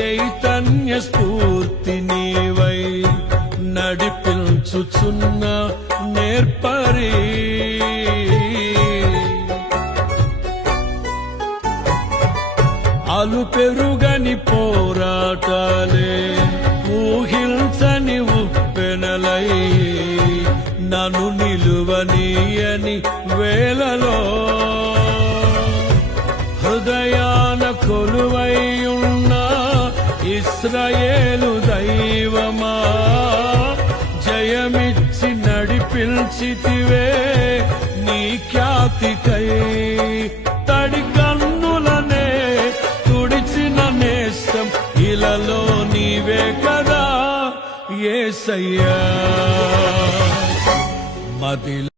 చైతన్య స్ఫూర్తి నీవై నడిపించుచున్న నేర్పరి. అలు పెరుగని పోరాటాలే ఊహించని ఉప్పెనలై నన్ను నిలువనీయని వేళలో హృదయాన కొలువైయున్న ఇశ్రాయేలు దైవమా, జయమిచ్చి నడిపించితివే నీ ఖ్యాతికై. తడి కన్నులనే తుడిచిన నేస్తం ఇలలో నీవే కదా యేసయ్యా. మదిలో